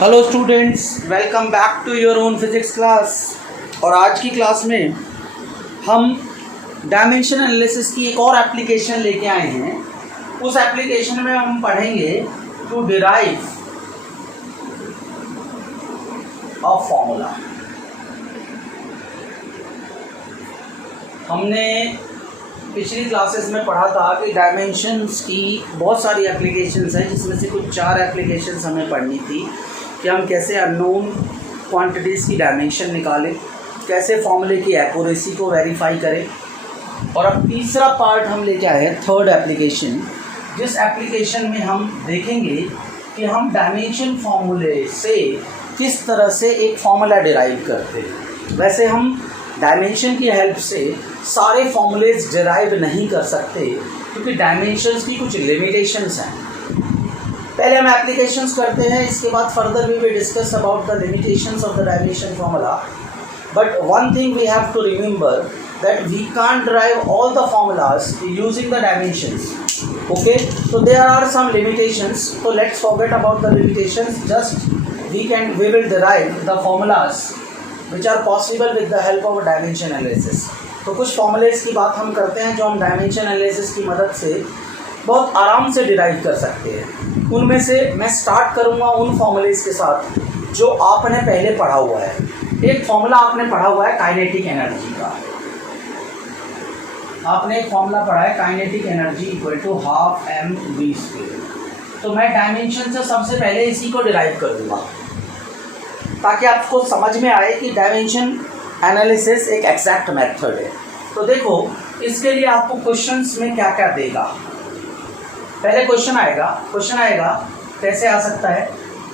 Hello students, welcome back to your own physics class. और आज की क्लास में हम डायमेंशन एनालिसिस की एक और एप्लीकेशन लेके आए हैं। उस एप्लीकेशन में हम पढ़ेंगे टू डिराइव अ फॉर्मूला। हमने पिछली क्लासेस में पढ़ा था कि डायमेंशंस की बहुत सारी एप्लीकेशंस हैं, जिसमें से कुछ 4 एप्लीकेशंस हमें पढ़नी थी कि हम कैसे अननोन क्वांटिटीज़ की डायमेंशन निकालें, कैसे फॉर्मूले की एक्यूरेसी को वेरीफाई करें। और अब तीसरा पार्ट हम लेके आए हैं, थर्ड एप्लीकेशन, जिस एप्लीकेशन में हम देखेंगे कि हम डायमेंशन फॉर्मूले से किस तरह से एक फॉर्मूला डिराइव करते हैं। वैसे हम डायमेंशन की हेल्प से सारे फॉर्मूलेज डिराइव नहीं कर सकते, क्योंकि डायमेंशंस की कुछ लिमिटेशंस हैं। पहले हम एप्लीकेशंस करते हैं, इसके बाद further we will discuss about the limitations of the dimension formula. But one thing we have to remember that we can't derive all the formulas using the dimensions. Okay, so there are some limitations, so let's forget about the limitations. Just we will derive the formulas which are possible with the help of dimension analysis. तो कुछ formulas की बात हम करते हैं जो हम dimension analysis की मदद से बहुत आराम से डिराइव कर सकते हैं। उनमें से मैं स्टार्ट करूँगा उन फॉर्मूलेज के साथ जो आपने पहले पढ़ा हुआ है। एक फॉर्मूला आपने पढ़ा हुआ है काइनेटिक एनर्जी का। आपने एक फॉर्मूला पढ़ा है kinetic energy equal to half mv²। तो मैं डायमेंशन से सबसे पहले इसी को डिराइव करूँगा, ताकि आपको समझ में आए कि डायमेंशन एनालिसिस एक एग्जैक्ट मेथड है। तो देखो, इसके लिए आपको क्वेश्चंस में क्या क्या देगा। पहले क्वेश्चन आएगा कैसे आ सकता है,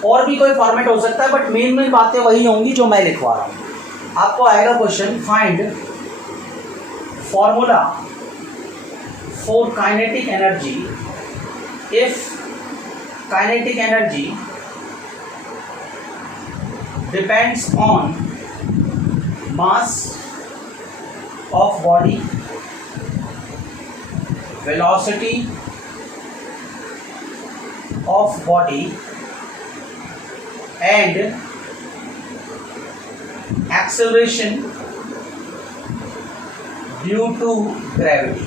और भी कोई फॉर्मेट हो सकता है, बट मेन बातें वही होंगी जो मैं लिखवा रहा हूँ। आपको आएगा question, find formula for kinetic energy if kinetic energy depends on mass of body, velocity of body and acceleration due to gravity।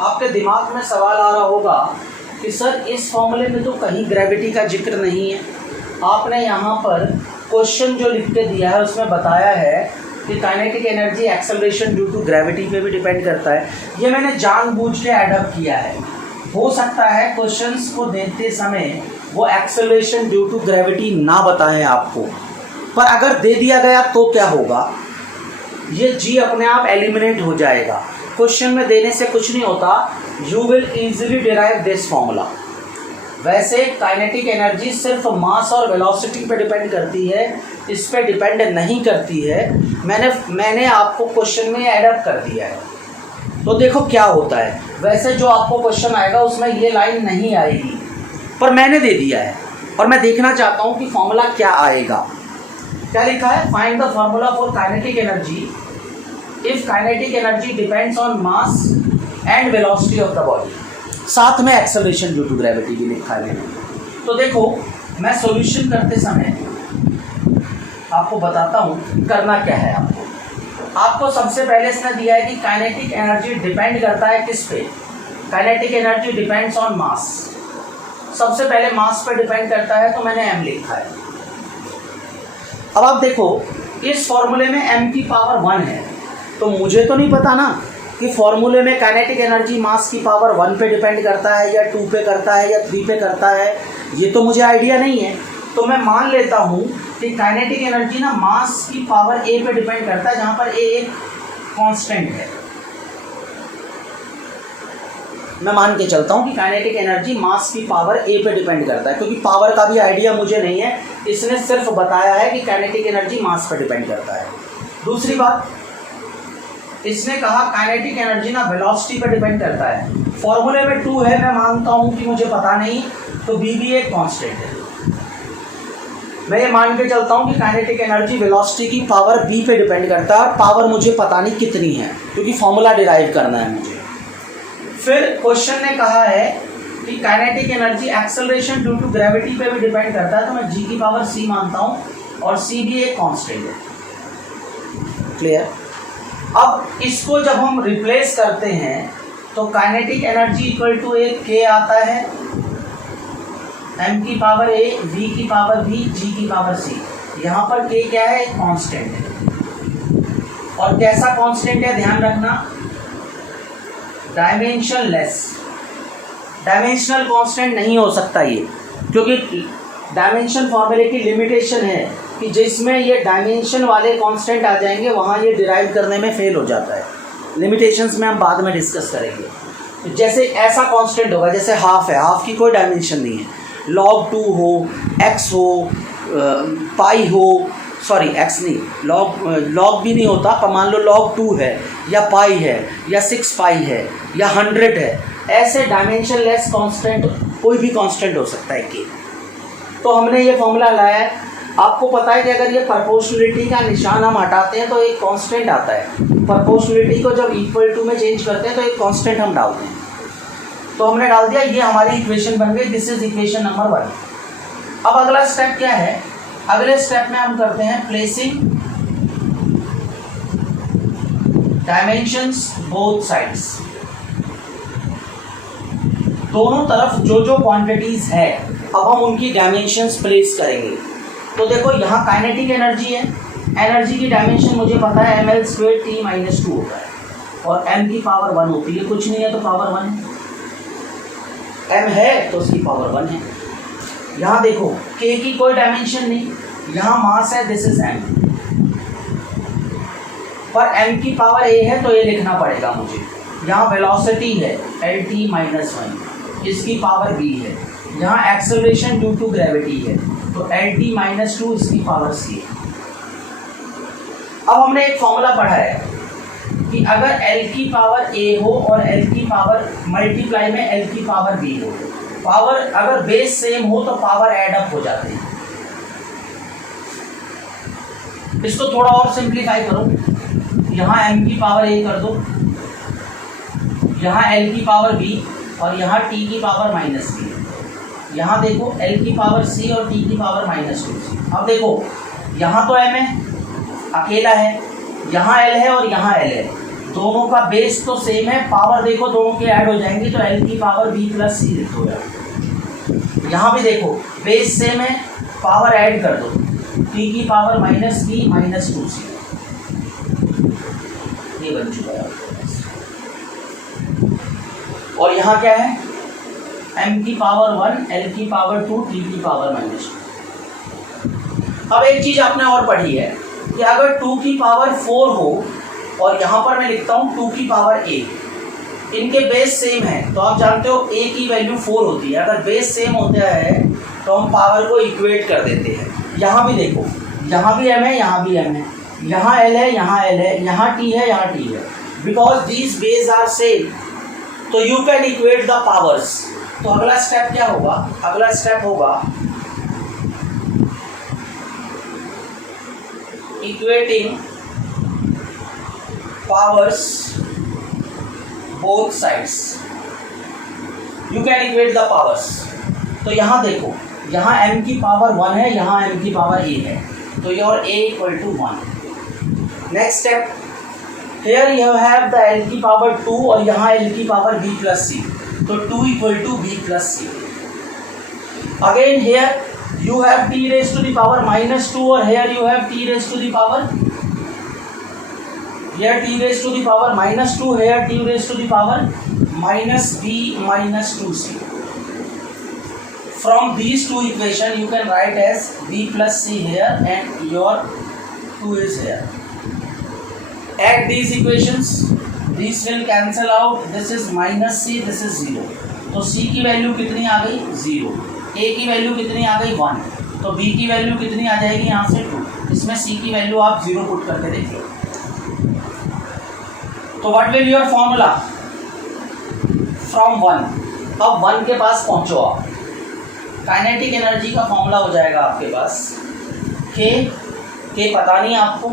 आपके दिमाग में सवाल आ रहा होगा कि सर इस फॉर्मूले में तो कहीं ग्रेविटी का जिक्र नहीं है। आपने यहाँ पर क्वेश्चन जो लिख के दिया है उसमें बताया है कि kinetic energy acceleration due to gravity पे भी डिपेंड करता है। ये मैंने जानबूझ के एडअप किया है। हो सकता है क्वेश्चंस को देते समय वो एक्सेलरेशन ड्यू टू ग्रेविटी ना बताएं आपको, पर अगर दे दिया गया तो क्या होगा, ये जी अपने आप एलिमिनेट हो जाएगा। क्वेश्चन में देने से कुछ नहीं होता, you will easily derive this formula. वैसे काइनेटिक एनर्जी सिर्फ मास और वेलोसिटी पे डिपेंड करती है, इस पे डिपेंड नहीं करती है। मैंने आपको क्वेश्चन में एडअप कर दिया है। तो देखो क्या होता है। वैसे जो आपको क्वेश्चन आएगा उसमें ये लाइन नहीं आएगी, पर मैंने दे दिया है और मैं देखना चाहता हूँ कि फॉर्मूला क्या आएगा। क्या लिखा है, find the formula for kinetic energy if kinetic energy depends on mass and velocity of the body. साथ में एक्सेलरेशन ड्यू टू ग्रेविटी भी लिखा है मैंने। तो देखो, मैं सॉल्यूशन करते समय आपको बताता हूँ करना क्या है। आपको सबसे पहले इसने दिया है कि काइनेटिक एनर्जी डिपेंड करता है किस पे। काइनेटिक एनर्जी डिपेंड्स ऑन मास। सबसे पहले मास पे डिपेंड करता है, तो मैंने m लिखा है। अब आप देखो, इस फॉर्मूले में m की पावर 1 है, तो मुझे तो नहीं पता ना कि फॉर्मूले में काइनेटिक एनर्जी मास की पावर 1 पे डिपेंड करता है या 2 पे करता है या 3 पे करता है। ये तो मुझे आइडिया नहीं है। तो मैं मान लेता हूँ कि काइनेटिक एनर्जी ना मास की पावर a पे डिपेंड करता है, जहाँ पर a एक कांस्टेंट है। मैं मान के चलता हूँ कि काइनेटिक एनर्जी मास की पावर a पे डिपेंड करता है, क्योंकि पावर का भी आइडिया मुझे नहीं है। इसने सिर्फ बताया है कि काइनेटिक एनर्जी मास पे डिपेंड करता है। दूसरी बात, इसने कहा काइनेटिक एनर्जी ना वेलोसिटी पे डिपेंड करता है। फॉर्मूले में 2 है, मैं मानता हूँ कि मुझे पता नहीं, तो b भी एक कांस्टेंट है। मैं ये मान के चलता हूँ कि काइनेटिक एनर्जी वेलोसिटी की पावर b पे डिपेंड करता है, और पावर मुझे पता नहीं कितनी है, क्योंकि फॉर्मूला डिराइव करना है मुझे। फिर क्वेश्चन ने कहा है कि kinetic energy acceleration due to gravity पे भी डिपेंड करता है, तो मैं जी की पावर सी मानता हूँ और सी भी एक कांस्टेंट है। क्लियर? अब इसको जब हम रिप्लेस करते हैं तो काइनेटिक एनर्जी इक्वल टू एक के आता है, एम की पावर ए, वी की पावर वी, जी की पावर सी। यहाँ पर के क्या है? एक कांस्टेंट है। और कैसा कांस्टेंट है ध्यान रखना? डायमेंशनलेस। डायमेंशनल कांस्टेंट नहीं हो सकता ये, क्योंकि डायमेंशन फॉर्मूले की लिमिटेशन है कि जिसमें ये डायमेंशन वाले कांस्टेंट आ जाएंगे वहाँ ये डिराइव करने में फेल हो जाता है। लिमिटेशंस में हम बाद में डिस्कस करेंगे। तो जैसे ऐसा कांस्टेंट होगा, जैसे हाफ है, हाफ की कोई डायमेंशन नहीं है, log 2 हो, x हो, पाई हो, सॉरी x नहीं, log भी नहीं होता, पर मान लो log 2 है या पाई है या 6 पाई है या 100 है, ऐसे डायमेंशनलेस कांस्टेंट कोई भी कांस्टेंट हो सकता है के। तो हमने ये फॉर्मूला लाया है। आपको पता है कि अगर ये प्रोपोर्शनलिटी का निशान हम हटाते हैं तो एक कांस्टेंट आता है। प्रोपोर्शनलिटी को जब इक्वल टू में चेंज करते हैं तो एक कांस्टेंट हम डालते हैं। तो हमने डाल दिया, ये हमारी इक्वेशन बन गई। This is equation number 1। अब अगला स्टेप क्या है? अगले स्टेप में हम करते हैं प्लेसिंग डायमेंशंस बोथ साइड्स। दोनों तरफ जो जो क्वांटिटीज है अब हम उनकी डायमेंशंस प्लेस करेंगे। तो देखो यहाँ काइनेटिक एनर्जी है, एनर्जी की डायमेंशन मुझे पता है ml² t-2 होता है और m की पावर 1 होती है। कुछ नहीं है तो पावर 1 है, m है तो उसकी पावर 1 है। यहाँ देखो k की कोई डायमेंशन नहीं, यहाँ मास है, दिस इज m, पर m की पावर a है तो ये लिखना पड़ेगा मुझे। यहाँ वेलोसिटी है lt-1, इसकी पावर b है। यहाँ एक्सेलरेशन ड्यू टू ग्रेविटी है तो lt-2, इसकी पावर c है। अब हमने एक फॉर्मूला पढ़ा है कि अगर l की पावर a हो और l की पावर मल्टीप्लाई में l की पावर b हो, पावर अगर बेस सेम हो तो पावर ऐड अप हो जाते हैं। इसको थोड़ा और सिंप्लीफाई करो, यहाँ m की पावर a कर दो, यहाँ l की पावर b और यहाँ t की पावर -b। यहाँ देखो l की पावर c और t की पावर -2c। अब देखो यहाँ तो m है, अकेला है, यहाँ l है और यहाँ l है, दोनों का बेस तो सेम है, पावर देखो दोनों के ऐड हो जाएंगे तो l की पावर b + c लिख दो यार। यहाँ भी देखो बेस सेम है, पावर ऐड कर दो, t की पावर -b - 2c, ये बन चुका है। और यहाँ क्या है? m की पावर 1, l की पावर 2, t की पावर -2। अब एक चीज आपने और पढ़ी है कि अगर 2 की पावर 4 हो और यहाँ पर मैं लिखता हूँ 2 की पावर a, इनके बेस सेम है तो आप जानते हो a की वैल्यू 4 होती है। अगर बेस सेम होता है तो हम पावर को इक्वेट कर देते हैं। यहाँ भी देखो, यहाँ भी m है, यहाँ भी m है, यहाँ l है, यहाँ l है, यहाँ t है, यहाँ t है। Because these base are same तो you can equate the powers. तो अगला स्टेप क्या होगा? अगला स्टेप होगा equating powers both sides. You can equate the powers. तो यहाँ देखो, यहाँ m की पावर 1 है, यहाँ m की पावर a है, तो your a = 1। Next step, here you have the l की पावर 2 और यहाँ l की पावर b + c, तो 2 = b + c। Again here you have t⁻² और here you have t⁻, here t⁻², here t⁻b - 2c। From these two equations you can write as b + c here and your 2 is here. Add these equations, these will cancel out, this is -c, this is 0, तो c की value कितनी आ गई? 0। a की value कितनी आ गई? 1। तो b की value कितनी आ जाएगी यहाँ से? 2। इसमें c की वैल्यू आप 0 पुट करके देखिए। तो what will your formula from 1? अब 1 के पास पहुंचो आप, काइनेटिक एनर्जी का फॉर्मूला हो जाएगा आपके पास के पता नहीं आपको,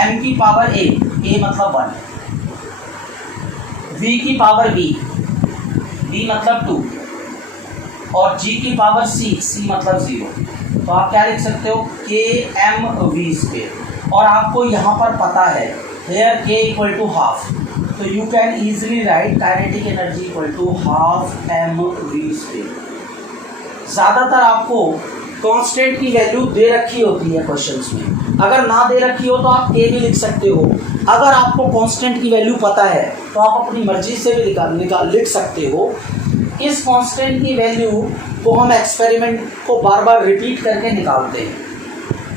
m की पावर a मतलब 1, v की पावर b b मतलब 2 और g की पावर c मतलब 0, तो आप क्या लिख सकते हो kmv²। और आपको यहाँ पर पता है here k equal to half, तो you can easily write kinetic energy equal to half mv²। ज़्यादातर आपको कांस्टेंट की वैल्यू दे रखी होती है क्वेश्चंस में, अगर ना दे रखी हो तो आप के भी लिख सकते हो। अगर आपको कांस्टेंट की वैल्यू पता है तो आप अपनी मर्जी से भी लिख सकते हो। इस कांस्टेंट की वैल्यू को हम एक्सपेरिमेंट को बार बार रिपीट करके निकालते हैं,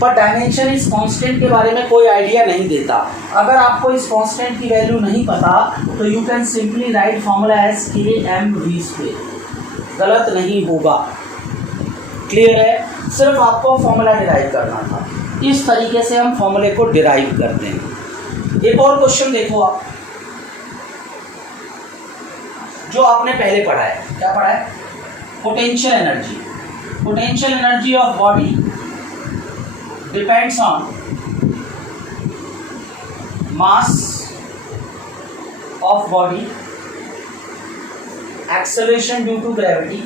पर डायमेंशन इस कांस्टेंट के बारे में कोई आइडिया नहीं देता। अगर आपको इस कांस्टेंट की वैल्यू नहीं पता तो you can simply write formula as kmv², गलत नहीं होगा। क्लियर है? सिर्फ आपको फॉर्मूला डिराइव करना था। इस तरीके से हम फॉर्मूले को डिराइव करते हैं। एक और क्वेश्चन देखो आप, जो आपने पहले पढ़ा है। क्या पढ़ा है? Potential energy. Potential energy of body depends on mass of body, acceleration due to gravity,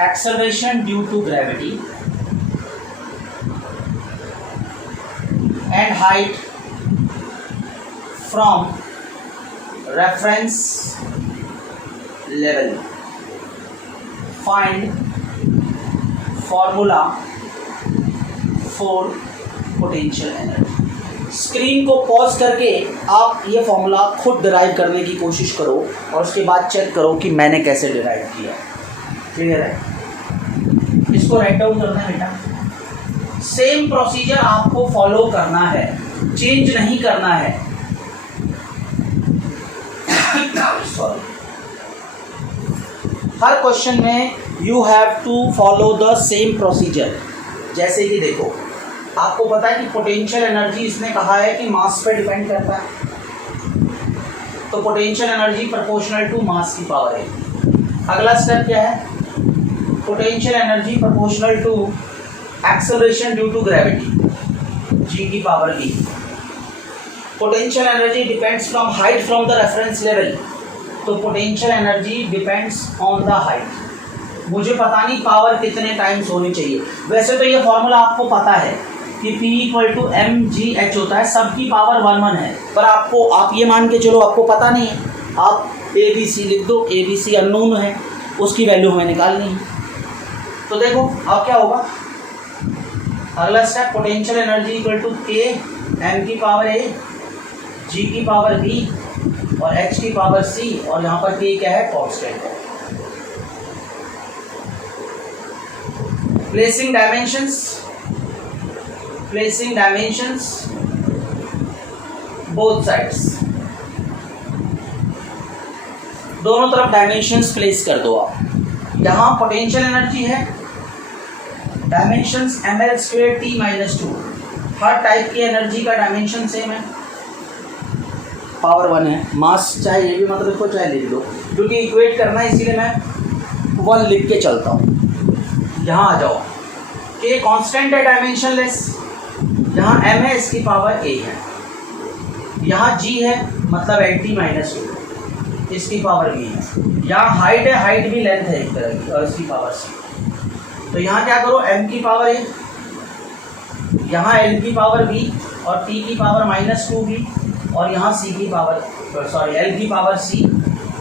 acceleration due to gravity and height from reference level. Find formula for potential energy. Screen को पॉज करके आप ये formula खुद derive करने की कोशिश करो और उसके बाद चेक करो कि मैंने कैसे डिराइव किया। क्लियर है? इसको राइट डाउन करना है बेटा। सेम प्रोसीजर आपको फॉलो करना है, चेंज नहीं करना है। सॉरी, हर क्वेश्चन में you have to follow the same procedure. जैसे कि देखो, आपको पता है कि पोटेंशियल एनर्जी इसने कहा है कि मास पे डिपेंड करता है, तो potential energy proportional to mass की पावर है। अगला स्टेप क्या है? Potential energy proportional to acceleration due to gravity, g की power e। Potential energy depends from height from the reference level, तो potential energy depends on the height. मुझे पता नहीं पावर कितने टाइम्स होनी चाहिए। वैसे तो ये फॉर्मूला आपको पता है कि P इक्वल टू mgh होता है, सबकी पावर 1 है, पर आप ये मान के चलो आपको पता नहीं है, आप ABC लिख दो। ABC अननोन है, उसकी वैल्यू हमें निकालनी है। तो देखो अब क्या होगा, अगला step potential energy equal to k m की पावर a, g की पावर b और h की पावर c, और यहाँ पर k क्या है? कांस्टेंट है। प्लेसिंग डायमेंशंस बोथ साइड्स, दोनों तरफ डायमेंशंस प्लेस कर दो आप। यहाँ पोटेंशियल एनर्जी है, डायमेंशंस ml²t-2। हर टाइप की एनर्जी का डायमेंशन सेम है, पावर 1 है। मास चाहे ये भी मत लिखो चाहे लिख दो, क्योंकि इक्वेट करना है इसीलिए मैं 1 लिख के चलता हूँ। यहाँ आ जाओ, k कांस्टेंट है, डायमेंशनलेस। यहाँ m है, इसकी पावर a है। यहाँ g है, मतलब LT-2, इसकी पावर b है। यहाँ हाइट है, हाइट भी लेंथ है एक तरह की, और इसकी पावर c। तो यहाँ क्या करो, m की पावर a, यहाँ l की पावर b और t की पावर -2b, और यहाँ c की पावर l की power c।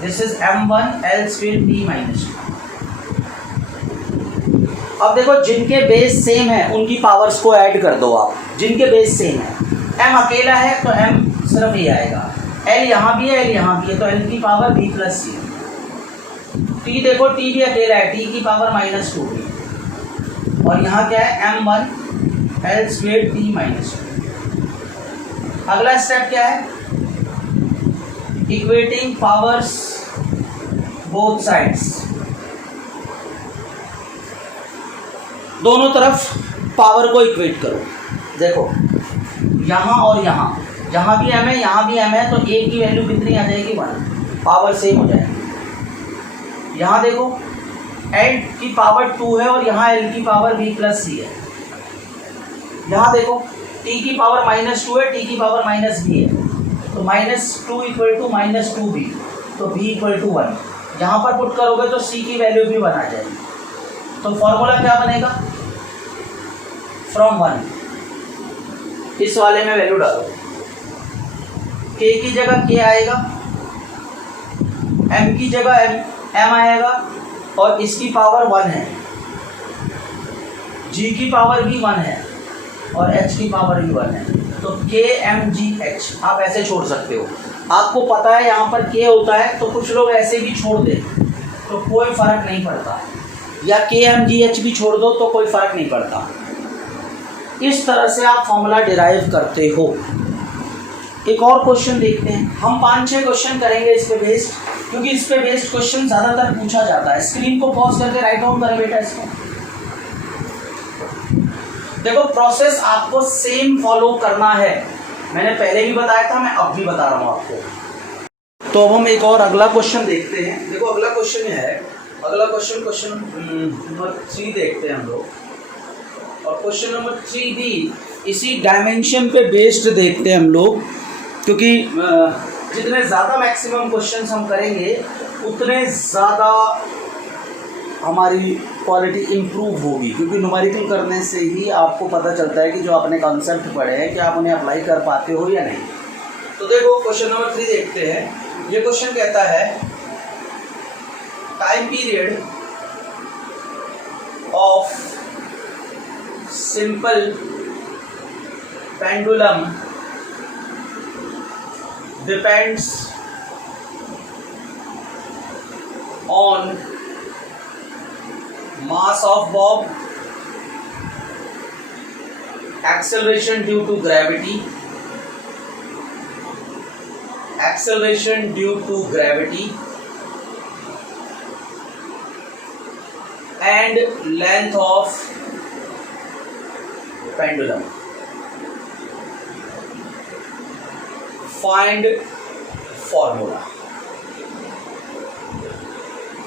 This is m1 l²t-2। अब देखो, जिनके बेस सेम है उनकी पावर्स को ऐड कर दो आप। जिनके बेस सेम है, m अकेला है तो m सिर्फ ये आएगा, l यहाँ भी है, l यहाँ भी है, तो l की पावर b + c। t देखो, t भी अकेला है, t की पावर -2b, और यहाँ क्या है? m1 l²t-2। अगला स्टेप क्या है? इक्वेटिंग पावर्स बोथ साइड्स, दोनों तरफ पावर को इक्वेट करो। देखो यहाँ और यहाँ, यहाँ भी m है, यहाँ भी m है, तो एक की वैल्यू कितनी आ जाएगी? 1, पावर सेम हो जाएगी। यहाँ देखो, l की पावर 2 है और यहाँ l की पावर b + c है। यहाँ देखो, t की पावर -2 है, t की पावर -b है, तो -2 = -2b, तो v इक्वल टू 1, यहाँ पर पुट करोगे तो c की वैल्यू भी 1 आ जाएगी। तो फॉर्मूला क्या बनेगा, फ्रॉम 1, इस वाले में वैल्यू डालो, k की जगह k आएगा, m की जगह m आएगा, और इसकी पावर 1 है, g की पावर भी 1 है, और h की पावर भी 1 है। तो k m g h आप ऐसे छोड़ सकते हो। आपको पता है यहाँ पर k होता है, तो कुछ लोग ऐसे भी छोड़ दे तो कोई फर्क नहीं पड़ता, या k m g h भी छोड़ दो तो कोई फर्क नहीं पड़ता। इस तरह से आप फॉर्मूला डिराइव करते हो। एक और क्वेश्चन देखते हैं, हम 5-6 क्वेश्चन करेंगे इस पे बेस्ड, क्योंकि इस पे बेस्ड क्वेश्चन ज़्यादातर पूछा जाता है। स्क्रीन को पॉज करके राइट डाउन करें बेटा इसको। देखो प्रोसेस आपको सेम फॉलो करना है, मैंने पहले भी बताया था, मैं अब भी बता रहा हूँ आपको। तो अब हम एक और अगला क्वेश्चन देखते हैं। देखो अगला क्वेश्चन है, अगला क्वेश्चन नंबर 3 देखते हैं हम लोग, और क्वेश्चन नंबर 3 भी इसी डायमेंशन पे बेस्ड देखते हैं हम लोग, क्योंकि जितने ज़्यादा मैक्सिमम क्वेश्चंस हम करेंगे उतने ज़्यादा हमारी क्वालिटी इम्प्रूव होगी, क्योंकि न्यूमेरिकल करने से ही आपको पता चलता है कि जो आपने कॉन्सेप्ट पढ़े हैं कि आप उन्हें अप्लाई कर पाते हो या नहीं। तो देखो क्वेश्चन नंबर 3 देखते हैं। ये क्वेश्चन कहता है time period of simple pendulum depends on mass of bob, acceleration due to gravity, acceleration due to gravity, and length of pendulum. Find formula.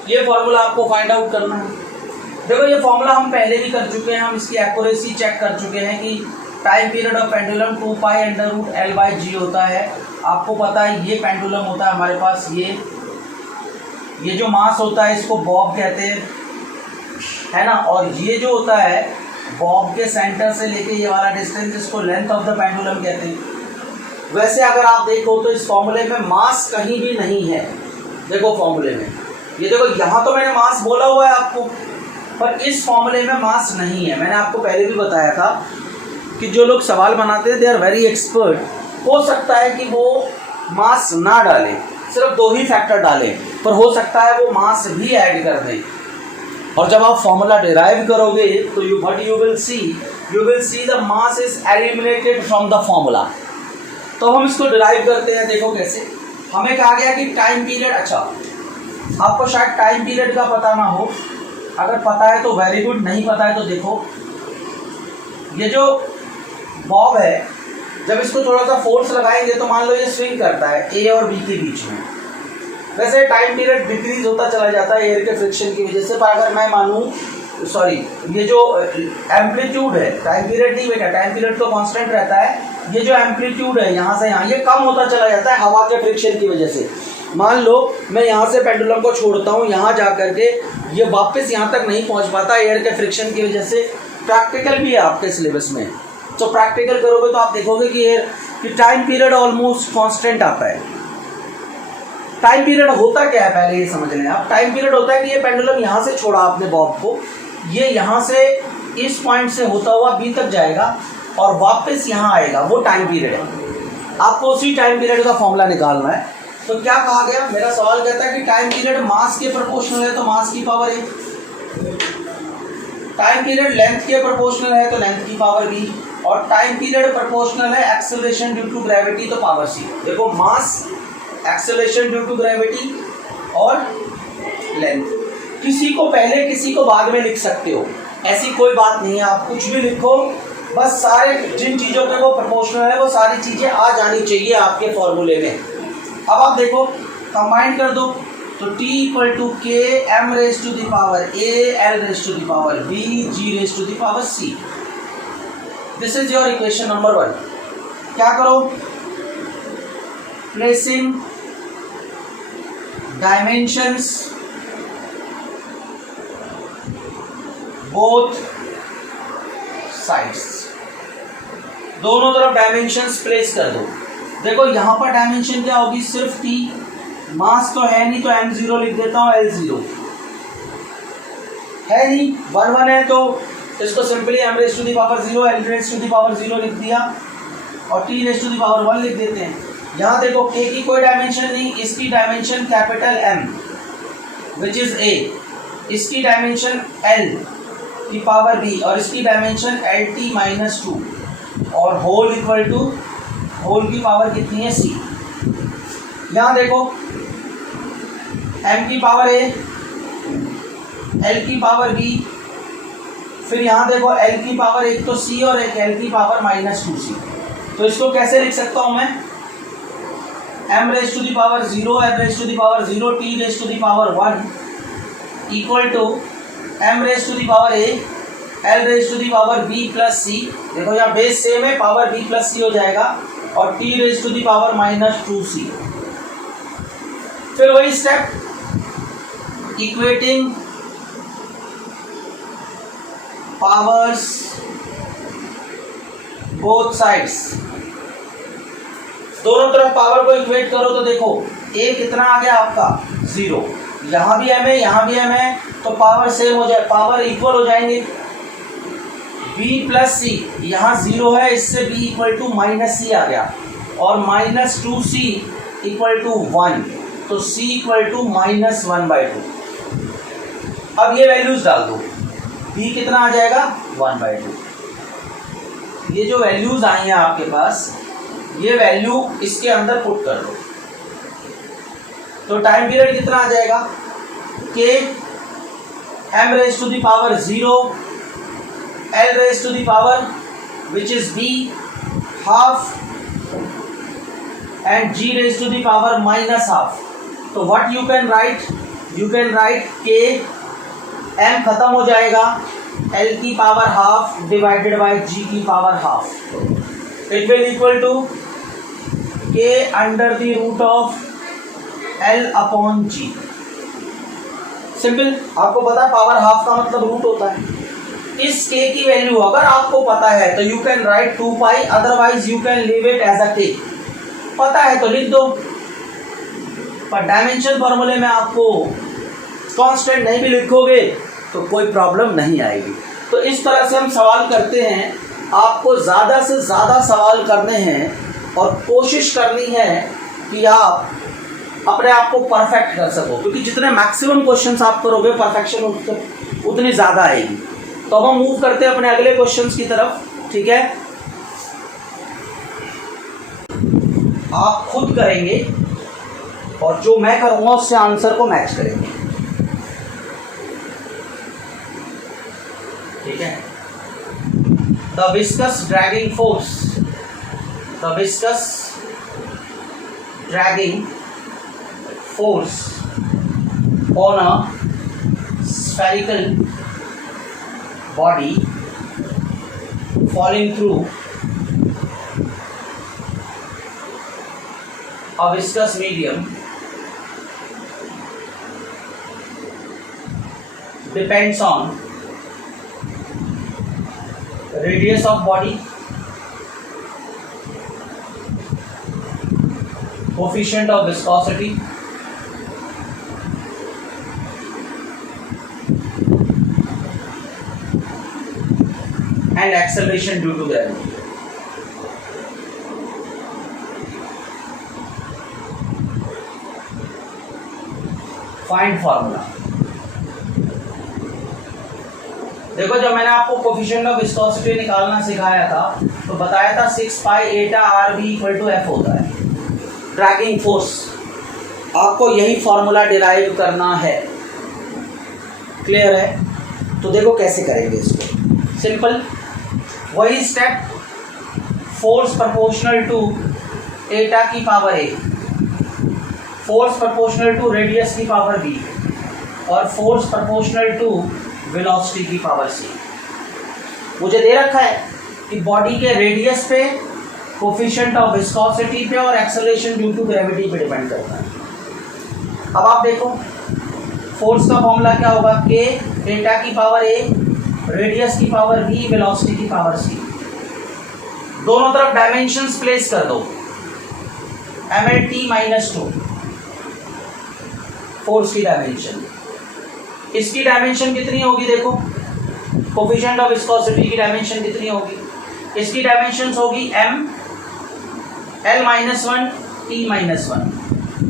ये फॉर्मूला आपको फाइंड आउट करना है। देखो ये फॉर्मूला हम पहले भी कर चुके हैं, हम इसकी एक्यूरेसी चेक कर चुके हैं कि time period of pendulum 2π√L/g होता है। आपको पता है ये पेंडुलम होता है हमारे पास, ये जो मास होता है इसको बॉब कहते हैं, है ना, और ये जो होता है बॉब के सेंटर से लेके ये वाला डिस्टेंस, इसको लेंथ ऑफ द पेंडुलम कहते हैं। वैसे अगर आप देखो तो इस फॉर्मूले में मास कहीं भी नहीं है। देखो फॉर्मूले में ये देखो, यहाँ तो मैंने मास बोला हुआ है आपको, पर इस फॉर्मूले में मास नहीं है। मैंने आपको पहले भी बताया था कि जो लोग सवाल बनाते हैं दे आर वेरी एक्सपर्ट। हो सकता है कि वो मास ना डालें, सिर्फ 2 ही फैक्टर डालें, पर हो सकता है वो मास भी ऐड कर दें। और जब आप फॉर्मूला डिराइव करोगे तो you will see the mass is eliminated from the formula. तो हम इसको डिराइव करते हैं। देखो कैसे, हमें कहा गया कि टाइम पीरियड, अच्छा आपको शायद टाइम पीरियड का पता ना हो, अगर पता है तो वेरी गुड, नहीं पता है तो देखो ये जो बॉब है जब इसको थोड़ा सा फोर्स लगाएंगे तो मान लो ये स्विंग करता है ए और बी के बीच में। वैसे टाइम पीरियड डिक्रीज होता चला जाता है एयर के फ्रिक्शन की वजह से, पर अगर मैं मानूँ ये जो एम्पलीट्यूड है, टाइम पीरियड नहीं बेटा, टाइम पीरियड तो कांस्टेंट रहता है, ये जो एम्पलीट्यूड है यहाँ से यहाँ, ये कम होता चला जाता है हवा के फ्रिक्शन की वजह से। मान लो मैं यहाँ से पेंडुलम को छोड़ता हूँ, यहाँ जा करके ये वापस यहाँ तक नहीं पहुँच पाता एयर के फ्रिक्शन की वजह से। प्रैक्टिकल भी है आपके सिलेबस में, तो प्रैक्टिकल करोगे तो आप देखोगे कि टाइम पीरियड ऑलमोस्ट कांस्टेंट आता है। टाइम पीरियड होता क्या है पहले ये समझ लें आप। टाइम पीरियड होता है कि ये पेंडुलम यहाँ से छोड़ा आपने बॉब को, ये यहाँ से इस पॉइंट से होता हुआ बी तक जाएगा और वापस यहाँ आएगा, वो टाइम पीरियड है। आपको उसी टाइम पीरियड का फॉर्मूला निकालना है। तो क्या कहा गया, मेरा सवाल कहता है कि टाइम पीरियड मास के प्रोपोर्शनल है तो मास की पावर ए, टाइम पीरियड लेंथ के प्रोपोर्शनल है तो लेंथ की पावर बी, और टाइम पीरियड प्रोपोर्शनल है एक्सेलरेशन ड्यू टू ग्रेविटी तो पावर सी। देखो मास, एक्सेलरेशन ड्यू टू ग्रेविटी और लेंथ, किसी को पहले किसी को बाद में लिख सकते हो, ऐसी कोई बात नहीं है। आप कुछ भी लिखो, बस सारे जिन चीज़ों पे वो प्रोपोर्शनल है वो सारी चीज़ें आ जानी चाहिए आपके फॉर्मूले में। अब आप देखो कंबाइन कर दो तो t equal to K m raise to the power a l raise to the power b g raise to the power c। This is your equation number 1। क्या करो, प्लेसिंग डायमेंशंस बोथ साइड्स, दोनों तरफ dimensions place कर दो। देखो यहां पर dimension क्या होगी, सिर्फ टी, मास तो है नहीं तो m0 लिख देता हूं, L0 है नहीं, 1 1 है तो इसको simply m raise to the power 0 L raise to the power 0 लिख दिया और t raise to the power 1 लिख देते हैं। यहाँ देखो k की कोई डायमेंशन नहीं, इसकी dimension capital M which is a, इसकी डायमेंशन L की पावर b और इसकी डायमेंशन LT माइनस 2 और होल इक्वल टू होल की पावर कितनी है c। यहाँ देखो m की पावर a, L की पावर b, फिर यहाँ देखो L की पावर एक तो c और एक L की पावर माइनस 2c। तो इसको कैसे लिख सकता हूँ मैं, m raise to the power 0 L raise to the power 0 t raise to the power 1 equal to m raise to the power a L raise to the power b plus c। देखो यहाँ base same है, power b plus c हो जाएगा और t raise to the power minus 2c। फिर वही step, equating powers both sides, दोनों तरफ पावर को इक्वेट करो तो देखो a कितना आ गया आपका 0, यहाँ भी m है यहाँ भी m है तो पावर सेम हो जाए, पावर इक्वल हो जाएंगे। b प्लस सी, यहाँ 0 है इससे b इक्वल टू माइनस सी आ गया और माइनस 2c इक्वल टू 1, तो c इक्वल टू माइनस 1/2। अब ये वैल्यूज डाल दो, b कितना आ जाएगा 1/2। ये जो वैल्यूज आई हैं आपके पास, ये वैल्यू इसके अंदर पुट कर दो तो टाइम पीरियड कितना आ जाएगा, k m raise to the power 0 L raise to the power which is b half and g raise to the power minus half. तो what you can write, you can write k, m खत्म हो जाएगा, L की power half divided by g की power half, it will equal to k under the root of L upon g। Simple, आपको पता है power half का मतलब रूट होता है। इस k की वैल्यू अगर आपको पता है तो you can write 2 pi, otherwise you can leave it as a k। पता है तो लिख दो, पर डायमेंशन फॉर्मूले में आपको कांस्टेंट नहीं भी लिखोगे तो कोई प्रॉब्लम नहीं आएगी। तो इस तरह से हम सवाल करते हैं, आपको ज़्यादा से ज़्यादा सवाल करने हैं और कोशिश करनी है कि आप अपने आप को परफेक्ट कर सको, क्योंकि जितने मैक्सिमम क्वेश्चंस आप करोगे परफेक्शन उतनी ज़्यादा आएगी। तो अब हम मूव करते हैं अपने अगले क्वेश्चंस की तरफ, ठीक है। आप खुद करेंगे और जो मैं करूँगा उससे आंसर को मैच करेंगे, ठीक है। The viscous dragging force, the viscous dragging force on a spherical body falling through a viscous medium depends on radius of body, coefficient of viscosity, and acceleration due to gravity. Find formula. देखो जब मैंने आपको coefficient of viscosity निकालना सिखाया था तो बताया था 6 pi eta R V equal to F होता है ड्रैगिंग फोर्स। आपको यही फॉर्मूला डिराइव करना है, क्लियर है। तो देखो कैसे करेंगे इसको, सिंपल वही step, force proportional to eta की power A, force proportional to radius की पावर बी और फोर्स प्रोपोर्शनल टू वेलोसिटी की पावर सी। मुझे दे रखा है कि बॉडी के रेडियस पे, कोफिशिएंट ऑफ विस्कोसिटी पे और एक्सेलरेशन ड्यू टू ग्रेविटी पे डिपेंड करता है। अब आप देखो फोर्स का फॉर्मूला क्या होगा, के एटा की पावर ए, रेडियस की पावर v, वेलोसिटी की पावर c। दोनों तरफ डायमेंशंस प्लेस कर दो, mlt-2 फोर्स की डायमेंशन। इसकी डायमेंशन कितनी होगी, देखो कोफिशिएंट ऑफ विस्कोसिटी की डायमेंशन कितनी होगी, इसकी डायमेंशंस होगी m l-1 t-1।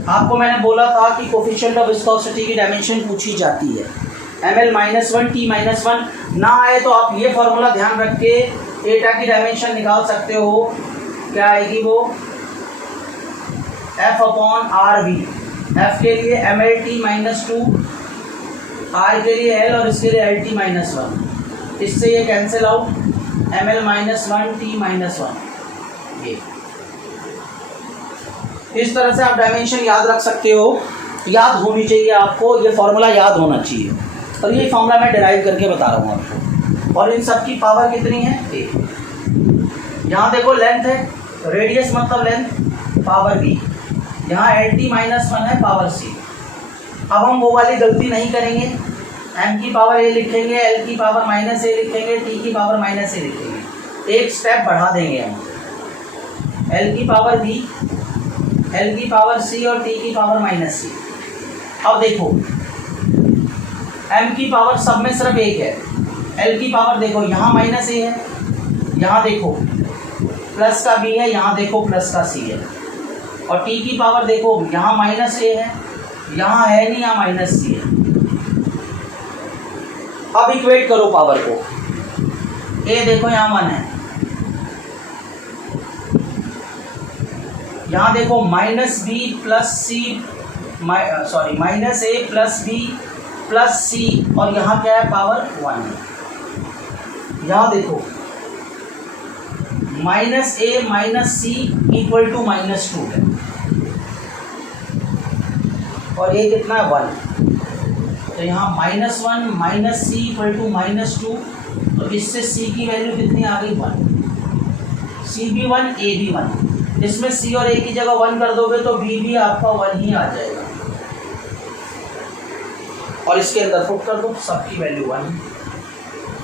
आपको मैंने बोला था कि कोफिशिएंट ऑफ विस्कोसिटी की डायमेंशन पूछी जाती है, ml-1 t-1 ना आए तो आप ये फॉर्मूला ध्यान रख के एटा की डायमेंशन निकाल सकते हो। क्या आएगी वो, F/RV। F के लिए mlt-2, R के लिए L और इसके लिए lt-1। इससे ये कैंसिल आउट, ml-1 t-1। ये इस तरह से आप डायमेंशन याद रख सकते हो, याद होनी चाहिए आपको, ये फॉर्मूला याद होना चाहिए। और ये फॉर्मूला मैं डिराइव करके बता रहा हूँ आपको। और इन सब की पावर कितनी है, यहाँ देखो लेंथ है, रेडियस मतलब लेंथ, पावर v, यहाँ lt-1 है, पावर c। अब हम वो वाली गलती नहीं करेंगे, m की पावर a लिखेंगे, l की पावर -a लिखेंगे, t की पावर -a लिखेंगे। एक स्टेप बढ़ा देंगे हम, l की पावर v, l की पावर c और t की पावर -c। अब देखो m की पावर सब में सिर्फ एक है, l की पावर देखो यहाँ -a है, यहाँ देखो प्लस का b है, यहाँ देखो प्लस का c है। और t की पावर देखो यहाँ -a है, यहाँ है नहीं, यहाँ -c है। अब इक्वेट करो पावर को, a देखो यहाँ 1 है, यहाँ देखो -b plus c, sorry -a plus b plus c, और यहाँ क्या है, पावर 1 है। यहाँ देखो -a minus c equal to -2 है, और ये कितना है, 1। तो यहाँ -1 माइनस c इक्वल टू -2, तो इससे c की वैल्यू कितनी आ गई, 1। c भी 1, a भी 1। इसमें c और a की जगह 1 कर दोगे तो b भी आपका 1 ही आ जाएगा, और इसके अंदर पुट कर दो, सबकी वैल्यू 1।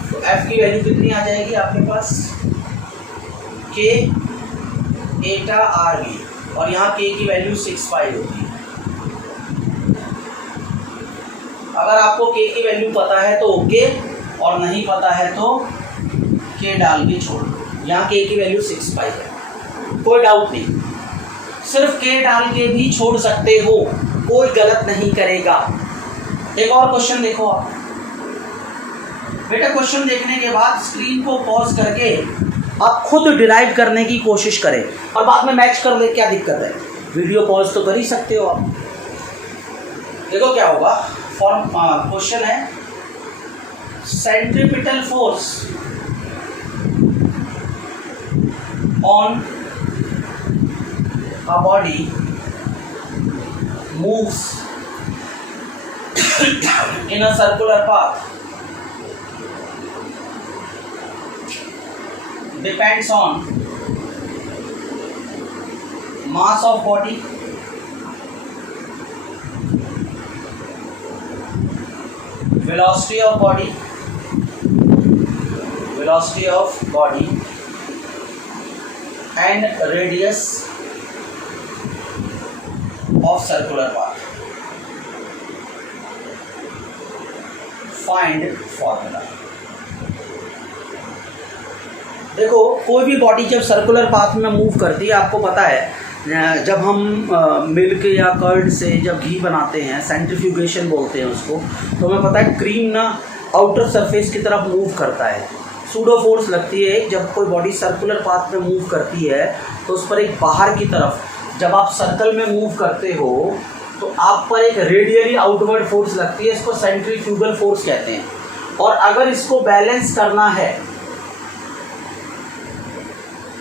तो f की वैल्यू कितनी आ जाएगी आपके पास, k एटा RV, और यहाँ k की वैल्यू 6π होती है। अगर आपको k की वैल्यू पता है तो ओके, और नहीं पता है तो k डाल के छोड़ दो। यहाँ k की वैल्यू 6π है, कोई डाउट नहीं, सिर्फ k डाल के भी छोड़ सकते हो, कोई गलत नहीं करेगा। एक और क्वेश्चन देखो आप बेटा, क्वेश्चन देखने के बाद स्क्रीन को पॉज करके आप खुद डिराइव करने की कोशिश करें, और बाद में मैच कर ले, क्या दिक्कत है, वीडियो पॉज तो कर ही सकते हो आप। देखो क्या होगा, क्वेश्चन है centripetal force on a body moves in a circular path depends on mass of body, velocity of body and radius of circular path. Find formula। देखो कोई भी बॉडी जब सर्कुलर पाथ में मूव करती है, आपको पता है जब हम मिल्क या कर्ड से जब घी बनाते हैं, सेंट्रीफ्यूगेशन बोलते हैं उसको, तो हमें पता है क्रीम ना आउटर सरफेस की तरफ मूव करता है, सूडो फोर्स लगती है। जब कोई बॉडी सर्कुलर पाथ में मूव करती है तो उस पर एक बाहर की तरफ, जब आप सर्कल में मूव करते हो तो आप पर एक रेडियली आउटवर्ड फोर्स लगती है, इसको सेंट्रीफ्यूगल फोर्स कहते हैं। और अगर इसको बैलेंस करना है,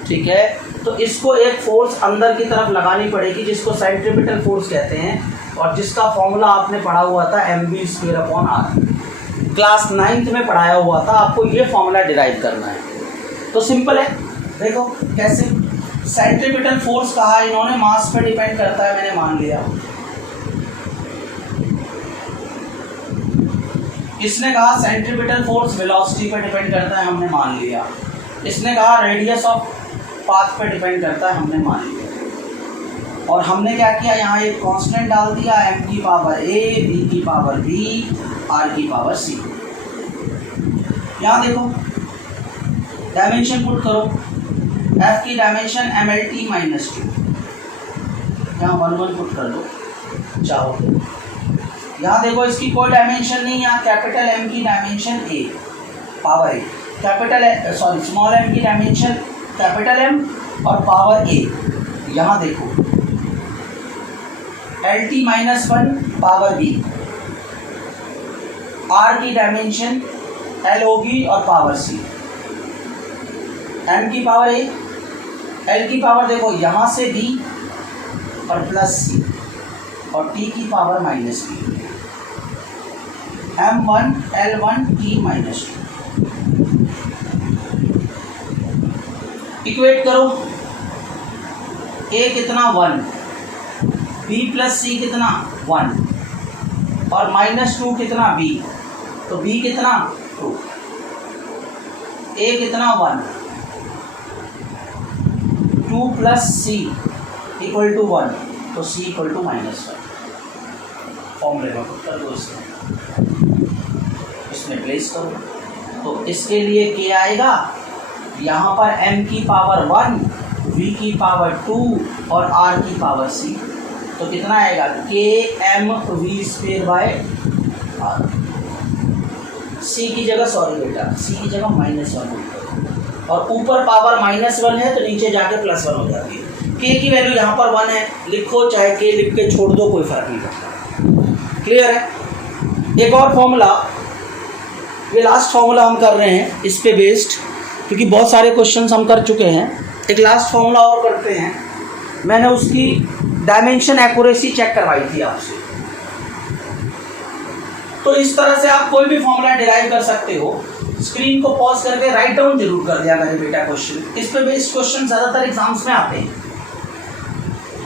ठीक है, तो इसको एक फोर्स अंदर की तरफ लगानी पड़ेगी जिसको सेंट्रीपिटल फोर्स कहते हैं, और जिसका फॉर्मूला आपने पढ़ा हुआ था mv²/r, क्लास 9th में पढ़ाया हुआ था। आपको ये फॉर्मूला डिराइव करना है, तो सिंपल है। देखो कैसे, सेंट्रीपिटल फोर्स कहा इन्होंने, मास पे डिपेंड करता है, मैंने मान लिया। इसने कहा सेंट्रीपिटल फोर्स वेलोसिटी पर डिपेंड करता है, हमने मान लिया। इसने कहा रेडियस ऑफ पाथ पर डिपेंड करता है, हमने मान लिया। और हमने क्या किया, यहाँ एक कांस्टेंट डाल दिया, m की पावर a, b की पावर b, r की पावर c। यहाँ देखो डायमेंशन पुट करो, f की डायमेंशन mlt माइनस 2, यहाँ 1 1 पुट कर दो चाहो तो। यहाँ देखो इसकी कोई डायमेंशन नहीं, यहाँ कैपिटल M की dimension a power a, capital small m की डायमेंशन कैपिटल M और पावर a। यहाँ देखो LT minus 1 power b, r की डायमेंशन L होगी और पावर c, m की पावर a, l की पावर देखो यहाँ से b और प्लस c, और t की power minus b, m1 l1 t minus 2। Equate करो, a कितना 1, b प्लस c कितना 1 और माइनस 2 कितना b, तो b कितना 2, a कितना 1, 2 प्लस c इक्वल टू 1, तो c इक्वल टू माइनस 1। फॉर्मूले में पुट कर दो, इसमें प्लेस करो, तो इसके लिए k आएगा यहाँ पर m की पावर 1, v की पावर 2 और r की पावर c, तो कितना आएगा k m v square by r। c की जगह सॉरी बेटा, c की जगह माइनस 1 और ऊपर पावर माइनस 1 है तो नीचे जाके प्लस 1 हो जाती है। k की वैल्यू यहाँ पर 1 है, लिखो चाहे k लिख के छोड़ दो, कोई फर्क नहीं पड़ता। क्लियर है। एक और फॉर्मूला, ये लास्ट फॉर्मूला हम कर रहे हैं इस पे बेस्ड, क्योंकि बहुत सारे क्वेश्चंस हम कर चुके हैं। एक लास्ट फॉर्मूला और करते हैं, मैंने उसकी डायमेंशन एक्यूरेसी चेक करवाई थी आपसे। तो इस तरह से आप कोई भी फॉर्मूला डिराइव कर सकते हो। स्क्रीन को पॉज करके राइट डाउन जरूर कर दिया मेरे बेटा क्वेश्चन। इस पे बेस्ड क्वेश्चन ज़्यादातर एग्जाम्स में आते हैं।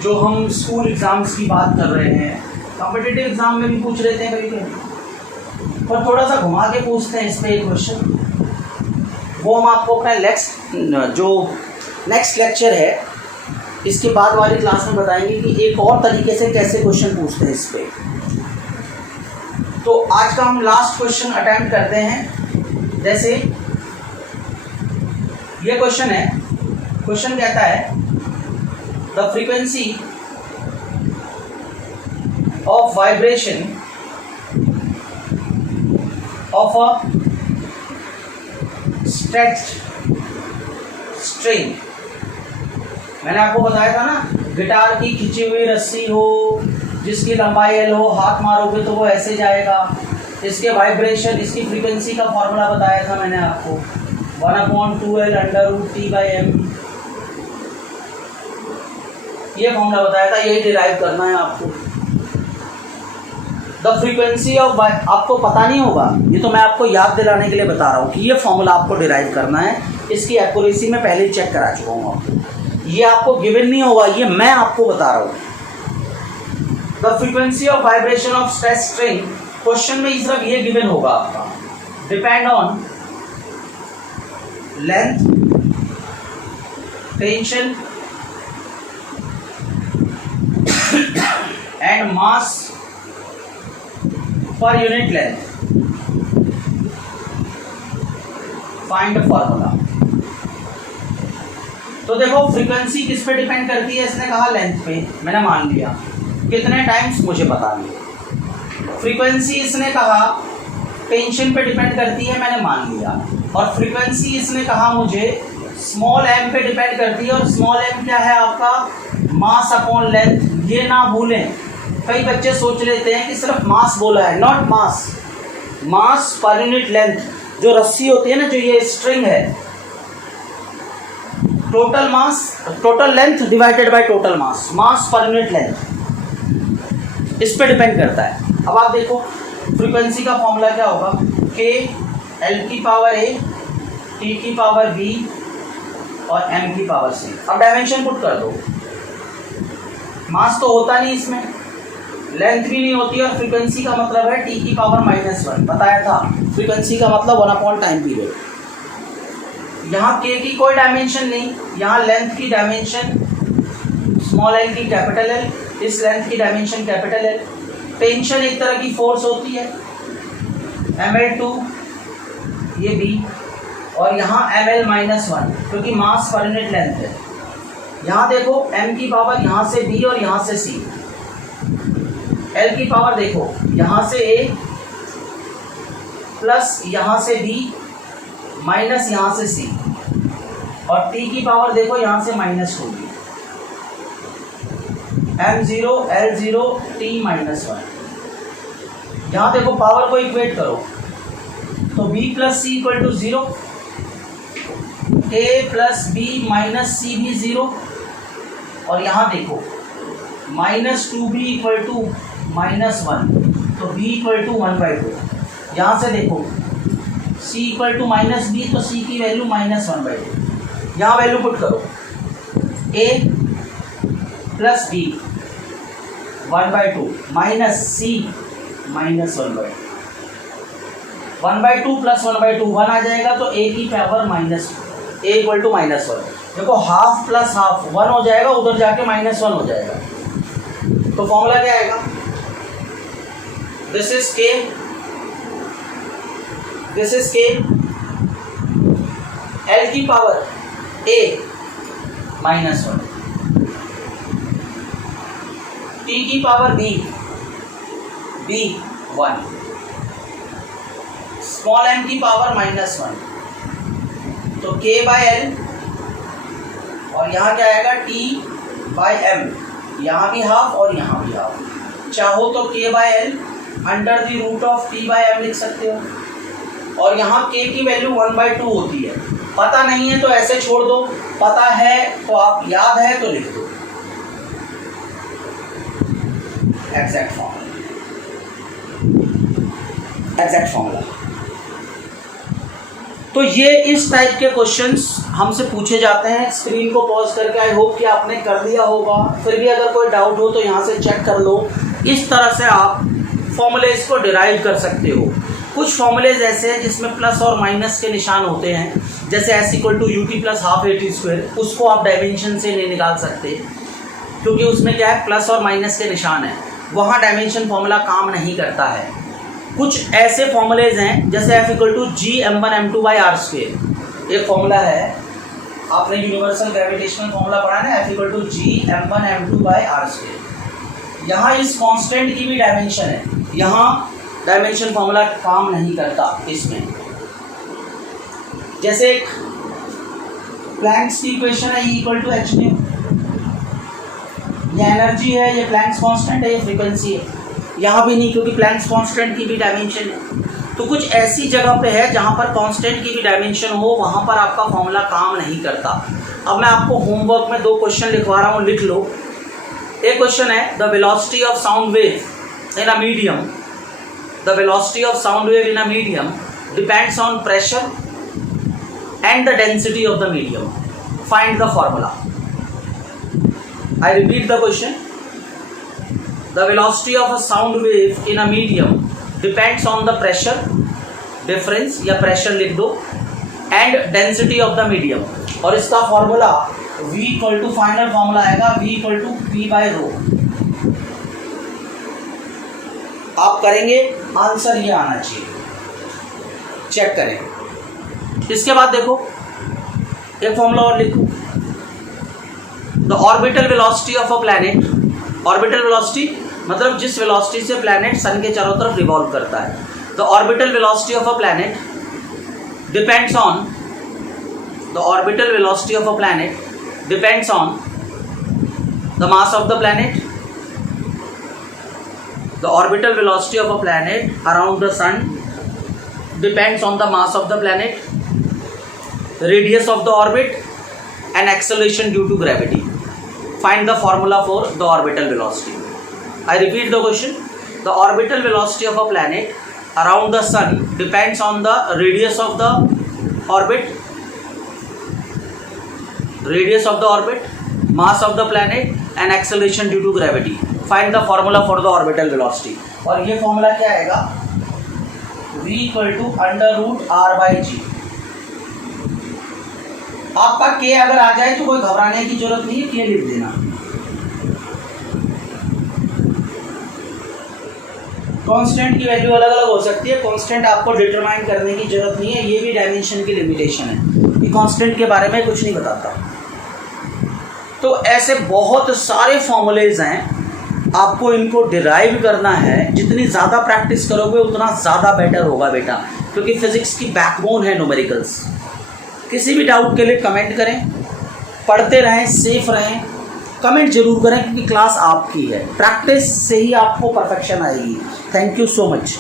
जो हम स्कूल एग्जाम्स की बात कर रहे हैं, कॉम्पिटिटिव एग्जाम में भी पूछ लेते हैं कभी कभी, पर थोड़ा सा घुमा के पूछते हैं इस पे एक क्वेश्चन। वो हम आपको अपना नेक्स्ट लेक्चर है इसके बाद वाली क्लास में बताएंगे कि एक और तरीके से कैसे क्वेश्चन पूछते हैं इस पे। तो आज का हम लास्ट क्वेश्चन अटेम्प्ट करते हैं। जैसे ये क्वेश्चन है, क्वेश्चन कहता है the frequency of vibration of a stretched string. मैंने आपको बताया था ना, गिटार की खिंची हुई रस्सी हो जिसकी लंबाई L हो, हाथ मारोगे तो वो ऐसे जाएगा। इसके वाइब्रेशन, इसकी फ्रीक्वेंसी का फॉर्मूला बताया था मैंने आपको, 1/2L√T/m। ये फॉर्मूला बताया था, यही डिराइव करना है आपको। द फ्रीक्वेंसी ऑफ, आपको पता नहीं होगा, ये तो मैं आपको याद दिलाने के लिए बता रहा हूँ कि ये फॉर्मूला आपको डिराइव करना है। इसकी एक्यूरेसी में पहले ही चेक करा चुका हूँ आपको, ये आपको गिवन नहीं होगा, ये मैं आपको बता रहा हूँ। The frequency of vibration of stretch string, question में सिर्फ ये गिवन होगा आपका, depend on length, tension and mass per unit length. Find the formula. तो देखो फ्रीक्वेंसी किस पे डिपेंड करती है, इसने कहा लेंथ पे, मैंने मान लिया। कितने टाइम्स मुझे बता दिया। फ्रीक्वेंसी इसने कहा टेंशन पे डिपेंड करती है, मैंने मान लिया। और फ्रीक्वेंसी इसने कहा मुझे स्मॉल m पे डिपेंड करती है, और स्मॉल m क्या है आपका, मास अपॉन लेंथ। ये ना भूलें, कई बच्चे सोच लेते हैं कि सिर्फ मास बोला है, not mass, mass per unit length. जो रस्सी होती है ना, जो ये स्ट्रिंग है, total mass, total length divided by total mass, mass per unit length, इस पे डिपेंड करता है। अब आप देखो फ्रीक्वेंसी का फॉर्मूला क्या होगा, k L की पावर a, t की पावर b और m की पावर c। अब डायमेंशन पुट कर दो, मास तो होता नहीं इसमें, लेंथ भी नहीं होती और फ्रीक्वेंसी का मतलब है t की पावर -1, बताया था। फ्रीक्वेंसी का मतलब 1 टाइम पीरियड। यहाँ k की कोई डायमेंशन नहीं, यहाँ लेंथ की डायमेंशन स्मॉल l की कैपिटल L, इस लेंथ की डायमेंशन कैपिटल L। टेंशन एक तरह की फोर्स होती है, ml2 ये b, और यहाँ ml-1 क्योंकि मास पर यूनिट लेंथ है। यहाँ देखो m की पावर यहाँ से b और यहाँ से c, l की पावर देखो यहाँ से a प्लस यहाँ से b माइनस यहाँ से c, और t की पावर देखो यहाँ से -2 m0 l0 t-1। यहाँ देखो पावर को इक्वेट करो तो b plus C equal to 0, a plus B minus C भी 0, और यहाँ देखो -2b इक्वल टू -1, तो b इक्वल टू 1/2। यहाँ से देखो c इक्वल टू -b, तो c की वैल्यू -1/2। यहाँ वैल्यू पुट करो, a plus b 1/2 minus c -1/2, 1/2 plus 1/2 1 आ जाएगा, तो a की पावर a इक्वल टू -1। देखो हाफ प्लस हाफ 1 हो जाएगा, उधर जाके -1 हो जाएगा, तो फॉर्मूला क्या आएगा, this is k, this is k, l की पावर a -1, t की पावर b 1, स्मॉल m की पावर -1, तो k बाय l, और यहाँ क्या आएगा t बाय m, यहाँ भी हाफ और यहाँ भी हाफ। चाहो तो k by l under the root of t by m लिख सकते हो, और यहाँ k की वैल्यू 1/2 होती है। पता नहीं है तो ऐसे छोड़ दो, पता है तो आप याद है तो लिख दो। Exact formula. तो ये इस टाइप के क्वेश्चंस हमसे पूछे जाते हैं। स्क्रीन को पॉज करके आई होप कि आपने कर लिया होगा, फिर भी अगर कोई डाउट हो तो यहाँ से चेक कर लो। इस तरह से आप फॉर्मूलेज को डिराइव कर सकते हो। कुछ फॉर्मूलेज ऐसे हैं जिसमें प्लस और माइनस के निशान होते हैं, जैसे s equal to U T plus half AT², उसको आप डायमेंशन से नहीं निकाल सकते क्योंकि उसमें क्या है, प्लस और माइनस के निशान है, वहाँ डायमेंशन फॉर्मूला काम नहीं करता है। कुछ ऐसे फॉर्मूलेज हैं जैसे f इक्वल टू g(m1m2/r²), एक फॉर्मूला है, आपने यूनिवर्सल ग्रेविटेशनल फॉर्मूला पढ़ा है ना, f इक्वल टू g(m1m2/r²). यहाँ इस कांस्टेंट की भी डायमेंशन है, यहाँ डायमेंशन फॉर्मूला काम नहीं करता इसमें। जैसे एक प्लैंक्स की इक्वेशन है, E equal to h nu, ये एनर्जी है, ये प्लैंक्स कांस्टेंट है, ये फ्रीक्वेंसी है। यहाँ भी नहीं क्योंकि प्लैंक्स कांस्टेंट की भी डायमेंशन है। तो कुछ ऐसी जगह पे है जहाँ पर कांस्टेंट की भी डायमेंशन हो, वहाँ पर आपका फॉर्मूला काम नहीं करता। अब मैं आपको होमवर्क में 2 क्वेश्चन लिखवा रहा हूँ, लिख लो। एक क्वेश्चन है, the velocity of sound wave in a medium, the velocity of sound wave in a medium depends on pressure and the density of the medium. Find the formula. I repeat the question. The velocity of a sound wave in a medium depends on the pressure difference या pressure लिख दो and density of the medium. और इसका formula V equal to, final formula आएगा V equal to P/ρ। आप करेंगे, answer ये आना चाहिए, चेक करें। इसके बाद देखो एक फॉर्मूला और लिखो, the orbital velocity of a planet. Orbital velocity मतलब जिस वेलोसिटी से प्लैनेट सन के चारों तरफ रिवॉल्व करता है। The orbital velocity of a planet depends on, the orbital velocity of a planet depends on the mass of the planet, the orbital velocity of a planet around the sun depends on the mass of the planet, radius of the orbit and acceleration due to gravity. Find the formula for the orbital velocity. I repeat the question. The orbital velocity of a planet around the sun depends on the radius of the orbit, mass of the planet and acceleration due to gravity. Find the formula for the orbital velocity. और ये formula क्या आएगा, v equal to √r/g। आपका k अगर आ जाए तो कोई घबराने की जरूरत नहीं है, k लिख देना। कांस्टेंट की वैल्यू अलग अलग हो सकती है, कांस्टेंट आपको डिटरमाइन करने की जरूरत नहीं है, ये भी डायमेंशन की लिमिटेशन है, ये कांस्टेंट के बारे में कुछ नहीं बताता। तो ऐसे बहुत सारे फॉर्मूलेज हैं, आपको इनको डिराइव करना है। जितनी ज़्यादा प्रैक्टिस करोगे उतना ज़्यादा बेटर होगा बेटा, क्योंकि फिजिक्स की बैकबोन है न्यूमेरिकल्स। किसी भी डाउट के लिए कमेंट करें, पढ़ते रहें, सेफ रहें, कमेंट जरूर करें, क्योंकि क्लास आपकी है। प्रैक्टिस से ही आपको परफेक्शन आएगी। Thank you so much.